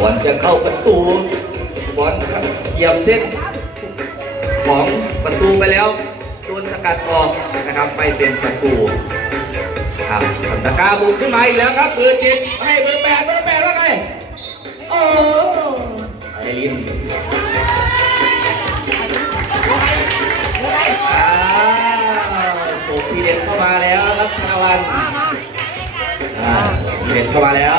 บอลจะเข้าประตูบอลเหยียบเส้นของประตูไปแล้วโดนสกัดออกนะครับไปเป็นประตูครับสันตกาบุกขึ้นมาอีกแล้วครับเบอร์เจ็ดให้เบอร์แปดเบอร์แปดว่าไงโอ้ไอรินอ้าวโอ้ทีเด็ดเข้ามาแล้วครับธนวันทีเด็ดเข้ามาแล้ว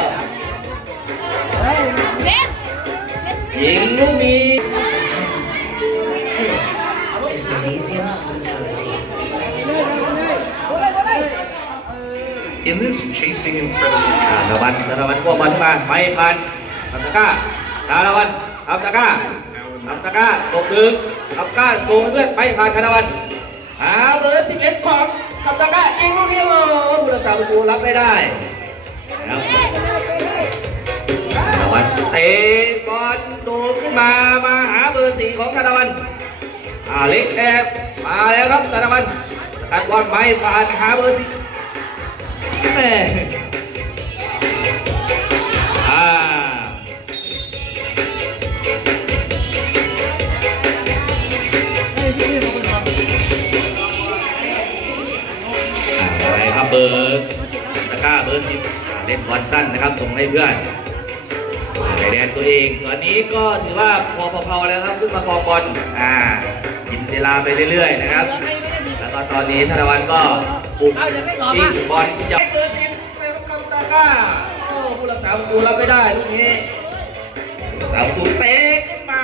ยิงลูกนี้ is Malaysian hospitality. In this chasing incredible อ่าวันตะวันพวกบอลมาไม่ผ่านทำตะก้าตาวันทำตะก้าทำตะก้าตกดึงทำตะก้าโกงเพื่อนไม่ผ่านธนวันเอาเบอร์สิบเอ็ดของทำตะก้าเองลูกนี้โอ้โหผู้รักษาประตูรับไม่ได้นะครับธนวันเตะบอล มามาหาเบอร์สี่ของธนวันอ่าเล็กแอบมาแล้วครับธนวันตัดบอลไม่ผ่านหาเบอร์สี่แม่อ่าอ่าอะไรครับเบอร์ตะก้าเบอร์สิบอ่เล่นบอลสั้นนะครับส่งให้เพื่อน อ่าในแดนตัวเองตอนนี้ก็ถือว่าพอพอๆแล้วครับขึ้นมาครองบอลอ่ากินเวลาไปเรื่อยๆนะครับ แล้วก็ตอนนี้ธนวัฒน์ก็บุกยิงบอลที่จะเบอร์สิบไปรับกำตาก้าโอ้ผู้รักษาประตูรับไม่ได้ลูกนี้ผู้รักษาประตูเตะขึ้นมา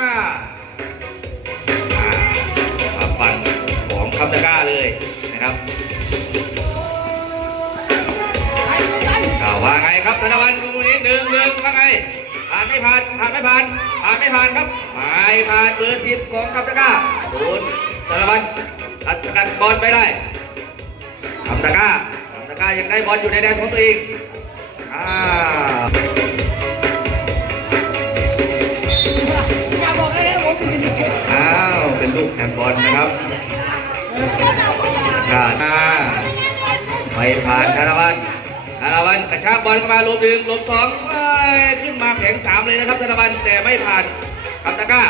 อ่าความฝันของคำตาก้าเลยนะครับอ่าว่าไงครับธนวัฒน์ลูกนี้หนึ่งหนึ่งว่าไง ผ่านไม่ผ่านผ่านไม่ผ่านผ่านไม่ผ่านครับไม่ผ่านเบอร์สิบของคำตาก้าโดนธนวัฒน์อัดกันบอลไปได้ทำตะกร้าทำตะกร้ายังได้บอลอยู่ในแดนของตัวเองอ่าอ้าวเป็นลูกแฮมบอลนะครับกาดมาไม่ผ่านธนวัฒน์ ธนวันกระชากบอลเข้ามาลบหนึ่งลบสองเอ้ยขึ้นมาแผงสามเลยนะครับธนวันแต่ไม่ผ่านทำตะก้า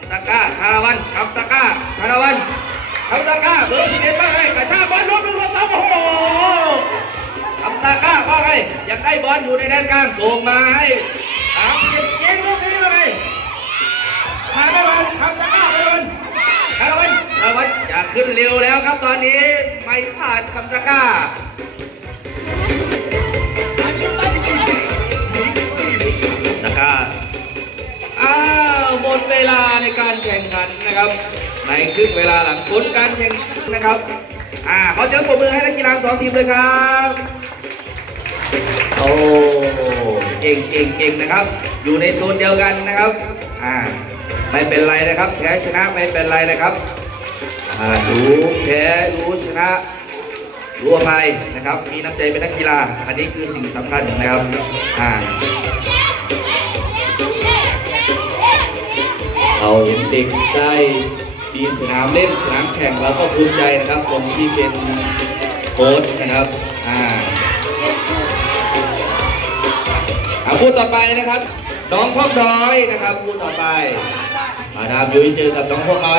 ทำตะก้าธนวัน์ทำตะก้าธนวัน์ทำตาก้าเบอร์สิบเอ็ดว่าไงกระชากบอลลบลงลงซ้ำโอ้โหทำตาก้าว่าไงอยากได้บอลอยู่ในแดนกลางส่งมาให้สามเจ็ดเจ๊งลูกนี้ว่าไงพาไปบอลทำตาก้าไปบอลคารวันคารวันอยากขึ้นเร็วแล้วครับตอนนี้ไม่ผ่านทำตาก้า ตาก้าอ้าวหมดเวลาในการแข่งขันนะครับ ในครึ่งเวลาหลังผลการแข่งขันนะครับอ่าขอเชิญปรบมือให้นักกีฬาสองทีมเลยครับโอ้เก่งเก่งเก่งนะครับ อยู่ในโซนเดียวกันนะครับอ่าไม่เป็นไรนะครับแพ้ชนะไม่เป็นไรนะครับอ่ารู้แพ้รู้ชนะ รู้อภัยนะครับ มีน้ำใจเป็นนักกีฬา อันนี้คือสิ่งสำคัญนะครับอ่าเราเห็นเด็กได้ดีสนามเล่นสนามแข่งเราก็ภูมิใจนะครับคนที่เป็นโค้ชนะครับอ่าเอาพูดต่อไปนะครับ น้องพวกน้อยนะครับพูดต่อไป มาดามยุ้ยเจอกับน้องพวกน้อย